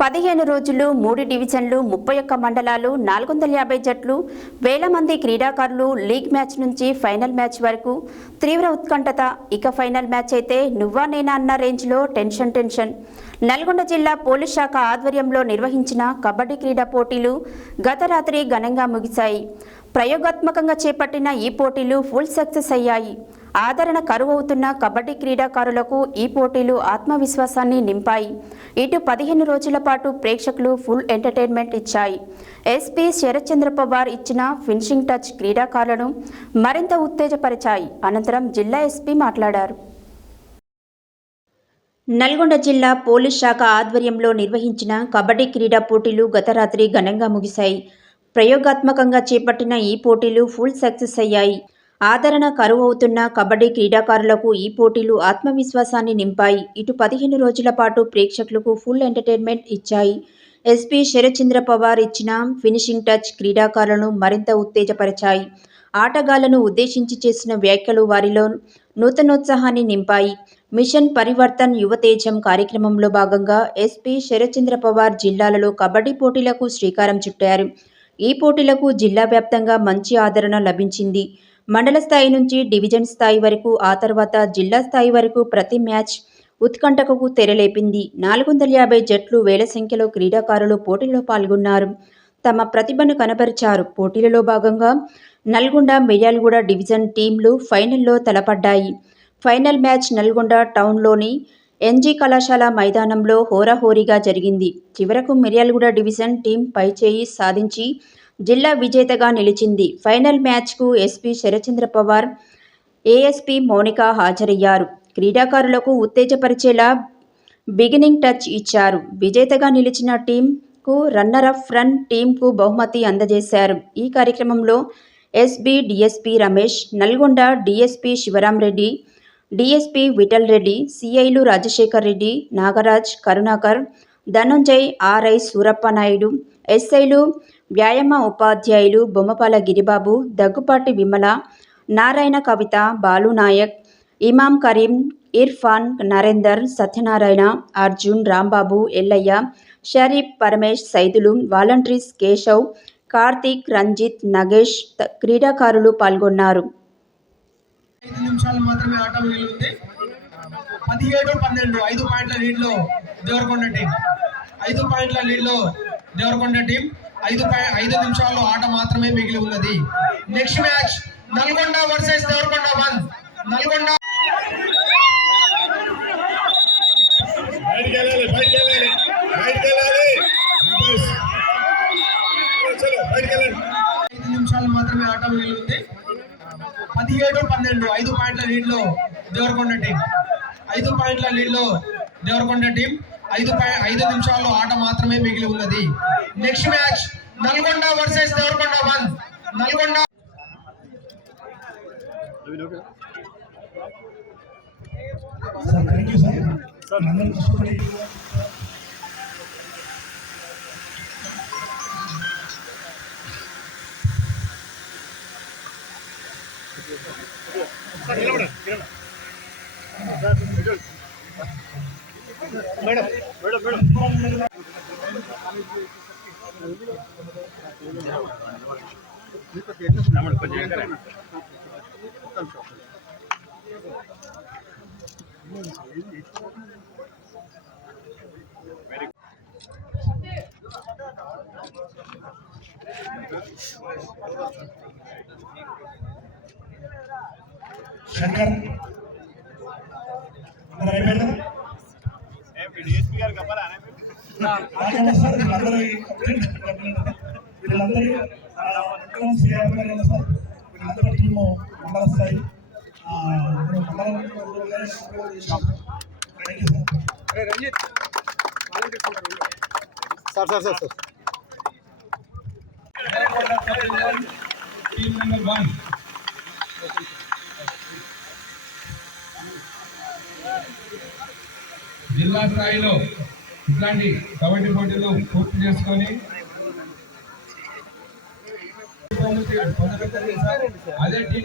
పదిహేను రోజులు మూడు డివిజన్లు ముప్పై ఒక్క మండలాలు నాలుగు వందల యాభై జట్లు వేల మంది క్రీడాకారులు లీగ్ మ్యాచ్ నుంచి ఫైనల్ మ్యాచ్ వరకు తీవ్ర ఉత్కంఠత. ఇక ఫైనల్ మ్యాచ్ అయితే నువ్వా నేనా అన్న రేంజ్లో టెన్షన్ టెన్షన్. నల్గొండ జిల్లా పోలీస్ శాఖ ఆధ్వర్యంలో నిర్వహించిన కబడ్డీ క్రీడా పోటీలు గత రాత్రి ఘనంగా ముగిశాయి. ప్రయోగాత్మకంగా చేపట్టిన ఈ పోటీలు ఫుల్ సక్సెస్ అయ్యాయి. ఆదరణ కరువవుతున్న కబడ్డీ క్రీడాకారులకు ఈ పోటీలు ఆత్మవిశ్వాసాన్ని నింపాయి. ఇటు పదిహేను రోజుల పాటు ప్రేక్షకులు ఫుల్ ఎంటర్టైన్మెంట్ ఇచ్చాయి. ఎస్పీ శరత్చంద్ర పవార్ ఇచ్చిన ఫినిషింగ్ టచ్ క్రీడాకారులను మరింత ఉత్తేజపరిచాయి. అనంతరం జిల్లా ఎస్పీ మాట్లాడారు. నల్గొండ జిల్లా పోలీస్ శాఖ ఆధ్వర్యంలో నిర్వహించిన కబడ్డీ క్రీడా పోటీలు గత రాత్రి ఘనంగా ముగిశాయి. ప్రయోగాత్మకంగా చేపట్టిన ఈ పోటీలు ఫుల్ సక్సెస్ అయ్యాయి. ఆదరణ కరువవుతున్న కబడ్డీ క్రీడాకారులకు ఈ పోటీలు ఆత్మవిశ్వాసాన్ని నింపాయి. ఇటు పదిహేను రోజుల పాటు ప్రేక్షకులకు ఫుల్ ఎంటర్టైన్మెంట్ ఇచ్చాయి. ఎస్పీ శరచంద్ర పవార్ ఇచ్చిన ఫినిషింగ్ టచ్ క్రీడాకారులను మరింత ఉత్తేజపరిచాయి. ఆటగాళ్ళను ఉద్దేశించి చేసిన వ్యాఖ్యలు వారిలో నూతనోత్సాహాన్ని నింపాయి. మిషన్ పరివర్తన్ యువతేజం కార్యక్రమంలో భాగంగా ఎస్పీ శరచంద్ర పవార్ జిల్లాలలో కబడ్డీ పోటీలకు శ్రీకారం చుట్టారు. ఈ పోటీలకు జిల్లా వ్యాప్తంగా మంచి ఆదరణ లభించింది. మండల స్థాయి నుంచి డివిజన్ స్థాయి వరకు ఆ తర్వాత జిల్లా స్థాయి వరకు ప్రతి మ్యాచ్ ఉత్కంఠకు తెరలేపింది. నాలుగు వందల యాభై జట్లు వేల సంఖ్యలో క్రీడాకారులు పోటీలో పాల్గొన్నారు. తమ ప్రతిభను కనబరిచారు. పోటీలలో భాగంగా నల్గొండ మిర్యాలగూడ డివిజన్ టీంలు ఫైనల్లో తలపడ్డాయి. ఫైనల్ మ్యాచ్ నల్గొండ టౌన్లోని ఎన్జీ కళాశాల మైదానంలో హోరాహోరీగా జరిగింది. చివరకు మిర్యాలగూడ డివిజన్ టీం పైచేయి సాధించి జిల్లా విజేతగా నిలిచింది. ఫైనల్ మ్యాచ్కు ఎస్పీ శరచంద్ర పవార్ ఏఎస్పీ మౌనిక హాజరయ్యారు. క్రీడాకారులకు ఉత్తేజపరిచేలా బిగినింగ్ టచ్ ఇచ్చారు. విజేతగా నిలిచిన టీంకు రన్నర్ అప్ ఫ్రంట్ టీంకు బహుమతి అందజేశారు. ఈ కార్యక్రమంలో SB DSP Ramesh Nalgonda DSP Shivaram Reddy DSP Vithal Reddy సిఐలు Rajasekhar Reddy Nagaraj Karunakar Dhananjay RI Surappa Naidu ఎస్ఐలు వ్యాయామ ఉపాధ్యాయులు బొమ్మపాల గిరిబాబు దగ్గుపాటి విమల నారాయణ కవిత బాలునాయక్ ఇమాం కరీం ఇర్ఫాన్ నరేందర్ సత్యనారాయణ అర్జున్ రాంబాబు ఎల్లయ్య షరీఫ్ పరమేష్ సైదులు వాలంటీర్స్ కేశవ్ కార్తీక్ రంజిత్ నగేష్ క్రీడాకారులు పాల్గొన్నారు. మాత్రమే ఆట మిగిలింది పదిహేడు పన్నెండు ఐదు పాయింట్ల లీడ్లో దేవరకొండ టీం ఐదు పాయింట్ల లీడ్లో దేవరకొండ టీం ఐదు ఐదు నిమిషాల్లో ఆట మాత్రమే మిగిలి ఉన్నది. Next match Nalgonda versus Devarakonda one. Nalgonda ఐదు నిమిషాలు మాత్రమే ఆట మిగిలింది పదిహేడు పన్నెండు ఐదు పాయింట్ల లీడ్లో దేవరకొండ టీం ఐదు పాయింట్ల లీడ్లో దేవరకొండ టీం ఐదు ఐదు నిమిషాల్లో ఆట మాత్రమే మిగిలి ఉన్నది. Next match Nalgonda versus Devarakonda one Nalgonda sir thank you sir అందరూ కష్టపడి శంకర్ అందరూ అయిపోయిందా రాజన్న సార్ వీళ్ళందరూ వీళ్ళందరూ శంకర్. అందరూ శ్రీ అయిపోయారు కదా సార్ వీళ్ళందరూ టీము మండల స్థాయి sir sir sir sir sir number one జిల్లా స్థాయిలో ఇట్లాంటి కబడ్డీ పోటీలు పూర్తి చేసుకొని అదే టీం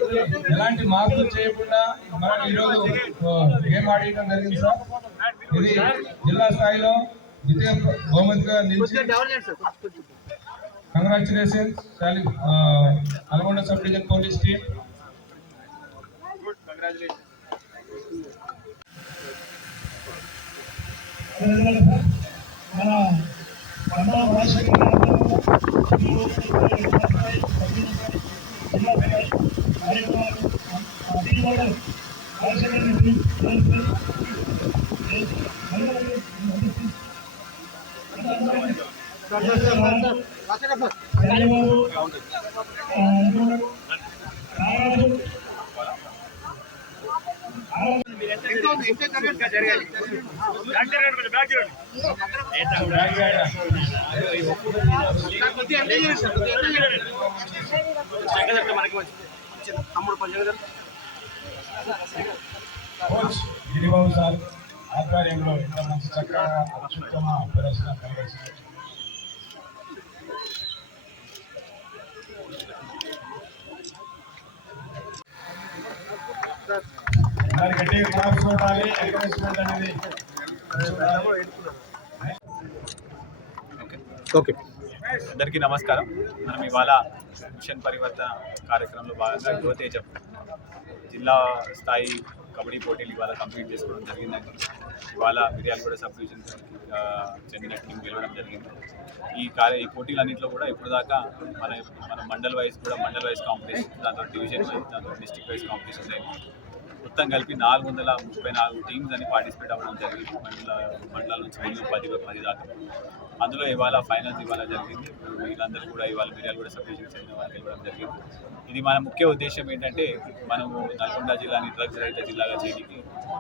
ఎలాంటి మార్పులు చేయకుండా మనం ఈరోజు గేమ్ ఆడేయడం జరిగింది సార్. ఇది జిల్లా స్థాయిలో ద్వితీయ బహుమతిగా నిలిచి congratulation Nalgonda sub division police team. Congratulation మన పండుగ రాజశేఖర కార్యక్రమాలు రాజశేఖర కోచ్ గిరిబాబు సార్ ఆధ్వర్యంలో ఇంత మంచి చక్కగా అత్యుత్తమ ప్రదర్శన కనబరిచింది మరి ఎంకరేజ్మెంట్ అనేది ఓకే. అందరికీ నమస్కారం. మనం ఇవాళ మిషన్ పరివర్తన కార్యక్రమంలో భాగంగా యువతేజం జిల్లా స్థాయి కబడ్డీ పోటీలు ఇవాళ కంప్లీట్ చేసుకోవడం జరిగిందండి. ఇవాళ మిర్యాలగూడ సబ్ డివిజన్ చెందిన టీం గెలవడం జరిగింది. ఈ కార్య ఈ పోటీలన్నింటిలో కూడా ఇప్పుడు దాకా మన మన మండల్ వైజ్ కూడా మండల్ వైజ్ కాంపిటీషన్ దాంతో డివిజన్ వైజ్ దాంతో డిస్టిక్ వైజ్ కాంపిటీషన్ జరిగింది. మొత్తం కలిపి నాలుగు వందల ముప్పై నాలుగు టీమ్స్ అని పార్టిసిపేట్ అవ్వడం జరిగింది. మండల మండలాల నుంచి మినిమం పది పది దాకా. అందులో ఇవాళ ఫైనల్స్ ఇవాళ జరిగింది. వీళ్ళందరూ కూడా ఇవాళ మిర్యాలు కూడా సబ్ అయిన చెందిన వాళ్ళు ఇవ్వడం జరిగింది. ఇది మన ముఖ్య ఉద్దేశం ఏంటంటే మనము నల్గొండ జిల్లాని డ్రగ్స్ రహిత జిల్లాగా చేయడానికి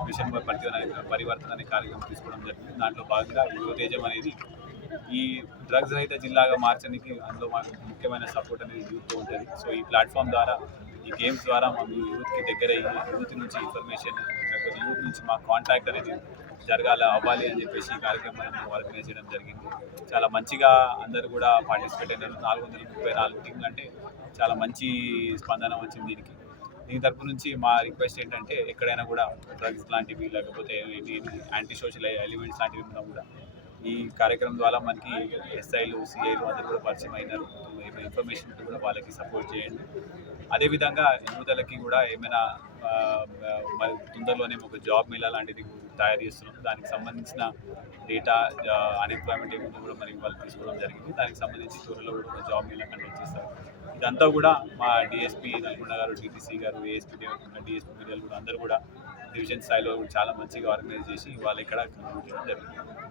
మిషన్ పరివర్తన పరివర్తన అనే కార్యక్రమం తీసుకోవడం జరిగింది. దాంట్లో భాగంగా యువతేజం అనేది ఈ డ్రగ్స్ రహిత జిల్లాగా మార్చడానికి అందులో మాకు ముఖ్యమైన సపోర్ట్ అనేది యూత్ ఉంటుంది. సో ఈ ప్లాట్ఫామ్ ద్వారా ఈ గేమ్స్ ద్వారా మనం యూత్కి దగ్గర అయ్యి యూత్ నుంచి ఇన్ఫర్మేషన్ లేకపోతే యూత్ నుంచి మా కాంటాక్ట్ అనేది జరగాల అవ్వాలి అని చెప్పేసి ఈ కార్యక్రమాన్ని ఆర్గనైజ్ చేయడం జరిగింది. చాలా మంచిగా అందరూ కూడా పార్టిసిపేట్ అయినారు. నాలుగు వందల ముప్పై నాలుగు టీంలు అంటే చాలా మంచి స్పందన వచ్చింది దీనికి. దీని తరపు నుంచి మా రిక్వెస్ట్ ఏంటంటే ఎక్కడైనా కూడా డ్రగ్స్ లాంటివి లేకపోతే యాంటీ సోషల్ ఎలిమెంట్స్ లాంటివి ఉన్నా కూడా ఈ కార్యక్రమం ద్వారా మనకి ఎస్ఐలు సిఐలు అందరూ కూడా పరిచయం అయినారు. ఇన్ఫర్మేషన్ కూడా వాళ్ళకి సపోర్ట్ చేయండి. అదేవిధంగా యువతలకి కూడా ఏమైనా మరి తొందరలోనే ఒక జాబ్ మేళా లాంటిది తయారు చేస్తున్నాం. దానికి సంబంధించిన డేటా అన్ఎంప్లాయ్మెంట్ ఏముందో కూడా మరి వాళ్ళు తీసుకోవడం జరిగింది. దానికి సంబంధించి త్వరలో కూడా ఒక జాబ్ మేళా కండక్ట్ చేస్తారు. ఇదంతా కూడా మా డిఎస్పీ నల్గొండ గారు డిటీసీ గారు ఏఎస్పీ డిఎస్పీ మీడియాలు కూడా అందరూ కూడా డివిజన్ స్థాయిలో చాలా మంచిగా ఆర్గనైజ్ చేసి వాళ్ళు ఇక్కడ జరిగింది.